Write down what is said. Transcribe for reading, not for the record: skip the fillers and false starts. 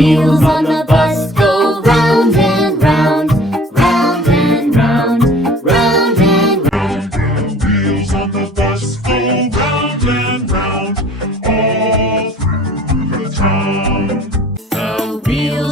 wheels on the bus go round and round, round and round, round and round. The wheels on the bus go round and round all through the town. The wheels